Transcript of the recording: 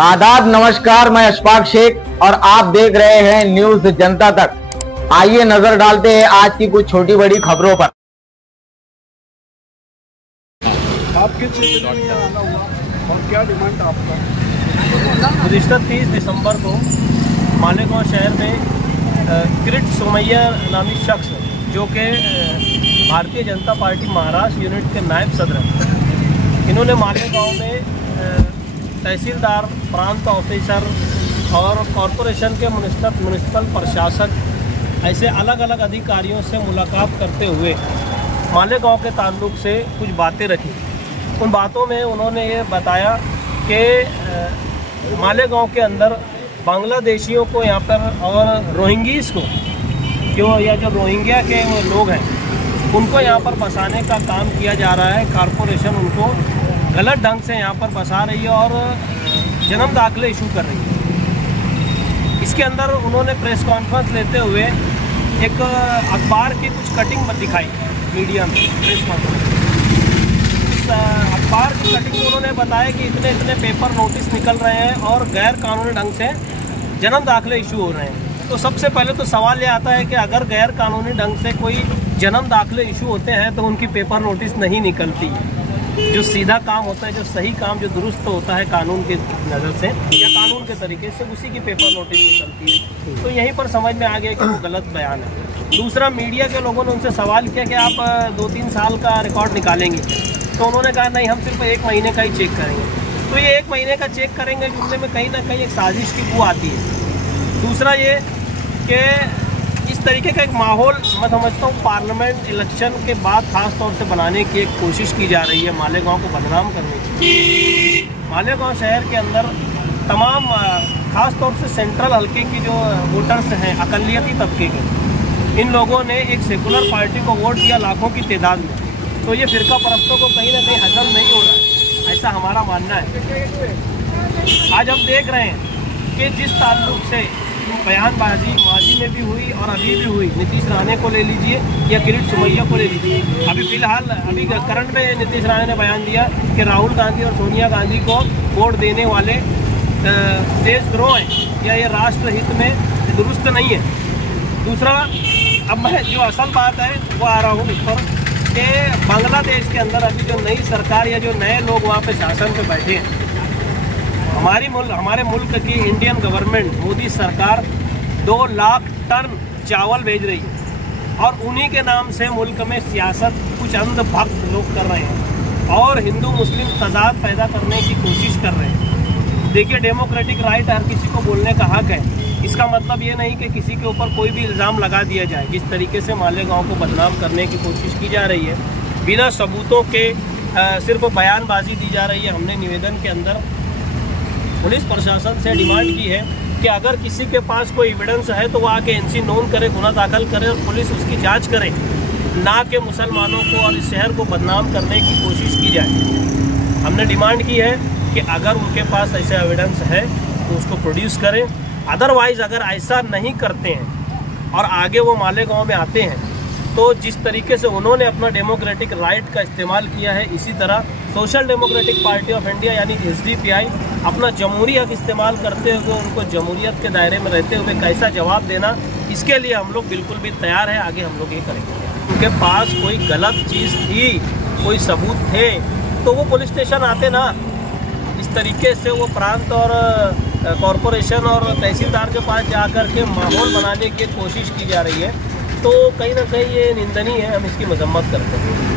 आदाब, नमस्कार। मैं अशफाक शेख और आप देख रहे हैं न्यूज जनता तक। आइए नजर डालते हैं आज की कुछ छोटी बड़ी खबरों पर। आपके क्षेत्र में आना हुआ और क्या डिमांड आपका? गुज़िश्ता 30 दिसंबर को मालेगांव शहर में किरीट सोमैया नामी शख्स जो कि भारतीय जनता पार्टी महाराष्ट्र यूनिट के नायब सदर हैं, इन्होंने मालेगांव में तहसीलदार, प्रांत ऑफिसर और कॉरपोरेशन के म्युनिसिपल प्रशासक ऐसे अलग अलग अधिकारियों से मुलाकात करते हुए मालेगांव के ताल्लुक से कुछ बातें रखी। उन बातों में उन्होंने ये बताया कि मालेगांव के अंदर बांग्लादेशियों को यहाँ पर और रोहिंग्यास को जो रोहिंग्या के लोग हैं उनको यहाँ पर बसाने का काम किया जा रहा है। कॉरपोरेशन उनको गलत ढंग से यहाँ पर बसा रही है और जन्म दाखिले इशू कर रही है। इसके अंदर उन्होंने प्रेस कॉन्फ्रेंस लेते हुए एक अखबार की कुछ कटिंग दिखाई मीडिया में। प्रेस कॉन्फ्रेंस अखबार की कटिंग में उन्होंने बताया कि इतने इतने पेपर नोटिस निकल रहे हैं और गैर कानूनी ढंग से जन्म दाखिले इशू हो रहे हैं। तो सबसे पहले तो सवाल ये आता है कि अगर गैर कानूनी ढंग से कोई जन्म दाखिले इशू होते हैं तो उनकी पेपर नोटिस नहीं निकलती है। जो सीधा काम होता है, जो सही काम, जो दुरुस्त होता है कानून के नज़र से या कानून के तरीके से, उसी की पेपर नोटिस निकलती है। तो यहीं पर समझ में आ गया कि वो गलत बयान है। दूसरा, मीडिया के लोगों ने उनसे सवाल किया कि आप 2-3 साल का रिकॉर्ड निकालेंगे, तो उन्होंने कहा नहीं, हम सिर्फ 1 महीने का ही चेक करेंगे। तो ये 1 महीने का चेक करेंगे जुमले में कहीं ना कहीं एक साजिश की बू आती है। दूसरा ये कि इस तरीके का एक माहौल मैं समझता हूँ पार्लियामेंट इलेक्शन के बाद खास तौर से बनाने की एक कोशिश की जा रही है मालेगांव को बदनाम करने की। मालेगांव शहर के अंदर तमाम खास तौर से सेंट्रल हल्के की जो वोटर्स हैं, अकलियती तबके के, इन लोगों ने एक सेकुलर पार्टी को वोट दिया लाखों की तादाद में। तो ये फिरका परस्तों को कहीं ना कहीं हजम नहीं हो रहा है, ऐसा हमारा मानना है। आज हम देख रहे हैं कि जिस ताल्लुक से बयानबाजी माजी में भी हुई और अभी भी हुई, नीतीश राणे को ले लीजिए या किरीट सोमैया को ले लीजिए। अभी करंट में नीतीश राणे ने बयान दिया कि राहुल गांधी और सोनिया गांधी को वोट देने वाले देशद्रोह हैं या ये राष्ट्र हित में दुरुस्त नहीं है। दूसरा, अब मैं जो असल बात है वो आ रहा हूँ इस पर कि बांग्लादेश के अंदर अभी जो नई सरकार या जो नए लोग वहाँ पे शासन पे बैठे हैं, हमारे मुल्क की इंडियन गवर्नमेंट, मोदी सरकार 2 लाख टन चावल भेज रही है और उन्हीं के नाम से मुल्क में सियासत कुछ अंधभक्त लोग कर रहे हैं और हिंदू मुस्लिम तजाद पैदा करने की कोशिश कर रहे हैं। देखिए, डेमोक्रेटिक राइट हर किसी को बोलने का हक है। इसका मतलब ये नहीं कि किसी के ऊपर कोई भी इल्ज़ाम लगा दिया जाए। जिस तरीके से मालेगांव को बदनाम करने की कोशिश की जा रही है, बिना सबूतों के सिर्फ बयानबाजी दी जा रही है। हमने निवेदन के अंदर पुलिस प्रशासन से डिमांड की है कि अगर किसी के पास कोई एविडेंस है तो वो आके एनसी नोन करे, गुना दाखिल करे और पुलिस उसकी जांच करे, ना कि मुसलमानों को और इस शहर को बदनाम करने की कोशिश की जाए। हमने डिमांड की है कि अगर उनके पास ऐसा एविडेंस है तो उसको प्रोड्यूस करें। अदरवाइज़ अगर ऐसा नहीं करते हैं और आगे वो मालेगांव में आते हैं तो जिस तरीके से उन्होंने अपना डेमोक्रेटिक राइट का इस्तेमाल किया है, इसी तरह social democratic party of India यानी SDPI अपना जमहूरी हक इस्तेमाल करते हुए उनको जमहूरियत के दायरे में रहते हुए कैसा जवाब देना, इसके लिए हम लोग बिल्कुल भी तैयार हैं। आगे हम लोग ये करेंगे। उनके पास कोई गलत चीज़ थी, कोई सबूत थे तो वो पुलिस स्टेशन आते ना। इस तरीके से वो प्रांत और कॉरपोरेशन और तहसीलदार के पास जाकर के माहौल बनाने की कोशिश की जा रही है, तो कहीं ना कहीं ये निंदनीय है। हम इसकी मजम्मत करते हैं।